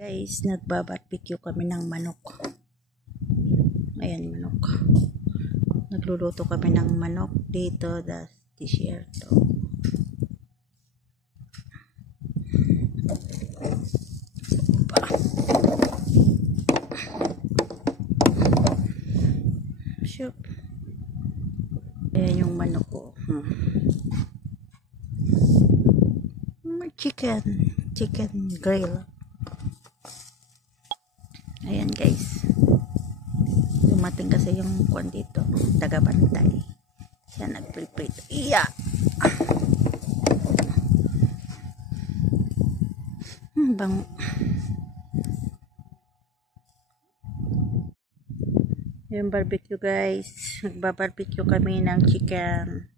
Guys, nagbabarbecue kami ng manok. Ayan, manok. Nagluluto kami ng manok dito sa disyerto. Shoop. Ayan yung manok ko. Chicken grill. Ayan guys, dumating kasi yung kwan dito, taga-bantay. Siya nag-prepare. Iya! Bango. Yung barbecue guys, nagbabarbecue kami ng chicken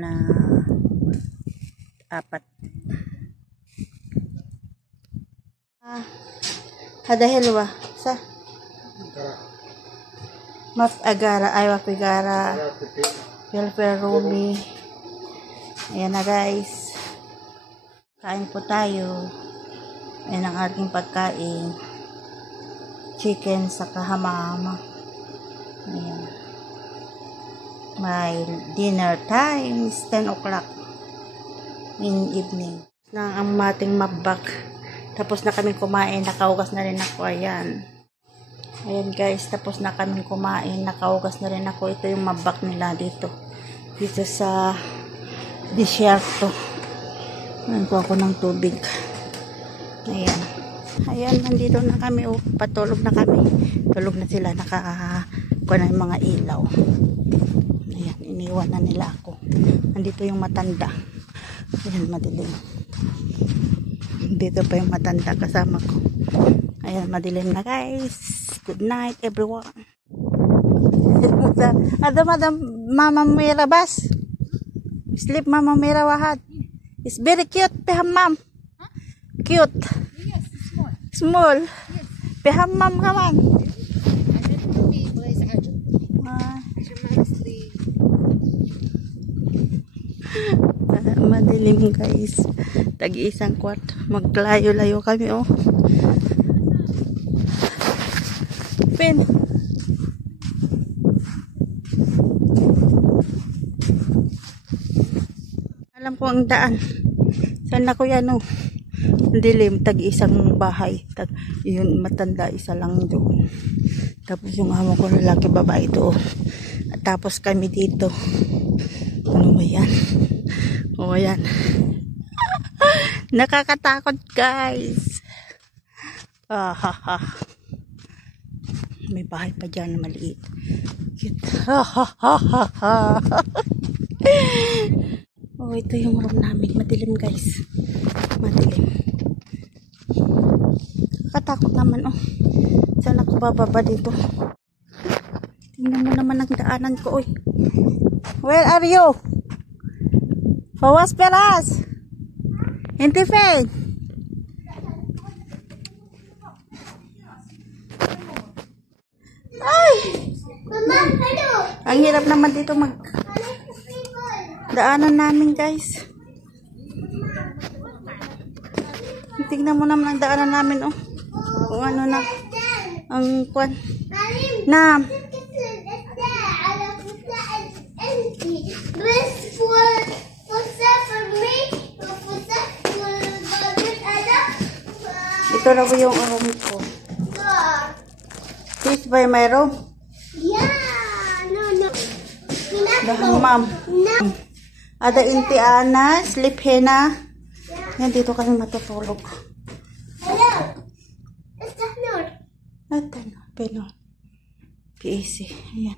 na 4. Ada helwa sa mapagara ay mapigara pelperumi. Ayan na guys, kain po tayo. Ayan ang ating pagkain, chicken sa kahamama. Ayan, my dinner time is 10 o'clock in evening na ang mating mabak. Tapos na kami kumain, nakaugas na rin ako. Ayan guys, tapos na kami kumain, nakaugas na rin ako. Ito yung mabak nila dito sa disyerto. Nagkuha ko ng tubig. Ayan, nandito na kami. Patulog na kami. Tulog na sila, nakakuha na yung mga ilaw. Ayan, iniwan na nila ako. Nandito yung matanda. Ayan, madilim. Dito pa yung matanda kasama ko. Ayan, madilim na guys. Good night everyone. Madam Mama Mira bas. Sleep Mama Mira wahat. It's very cute pehammam. Cute. Yes, Small. Yes. Pehammam kaman. Madilim guys. Tag-isang kwarto. Maglayo-layo kami Pin. Alam ko ang daan. Saan ako yan dilim, tag-isang bahay. Yun, matanda, isa lang doon. Tapos yung amo ko lalaki, babae doon. At tapos kami dito. Ano ba yan? Ayan. Nakakatakot guys. May bahay pa dyan na maliit. Cute. Ito yung room namin. Madilim guys. Madilim. Katakot naman Saan ako bababa dito? Tingnan mo naman ang daanan ko Where are you? Fawas peras. Hindi fake. Ay! Mama, hello. Ang hirap naman dito daanan namin guys. Tingnan mo naman ang daanan namin kung ano na ang kwan. Na. Ito na po yung room ko. This by my room? Yeah. No. Dahang ma'am. No. Ada inti ana, sleep hena. Yan, dito kami matutulog. Hello. It's the Nur. Ito, Penor. PAC. Ayan.